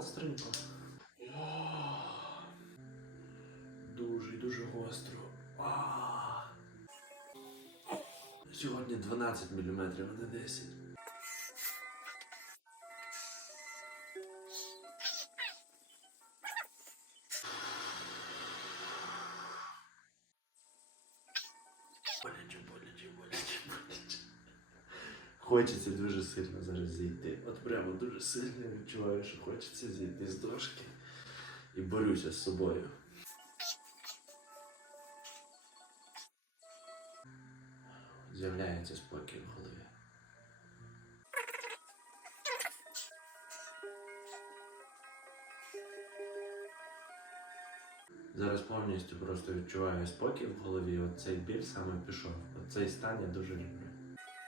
гостренько. Дуже дуже гостро. Сьогодні 12 мм, а не 10. Хочеться дуже сильно зараз зійти. От прямо дуже сильно відчуваю, що хочеться зійти з дошки і борюся з собою. З'являється спокій в голові. Зараз повністю просто відчуваю спокій в голові. От цей біль саме пішов. От цей стан я дуже люблю.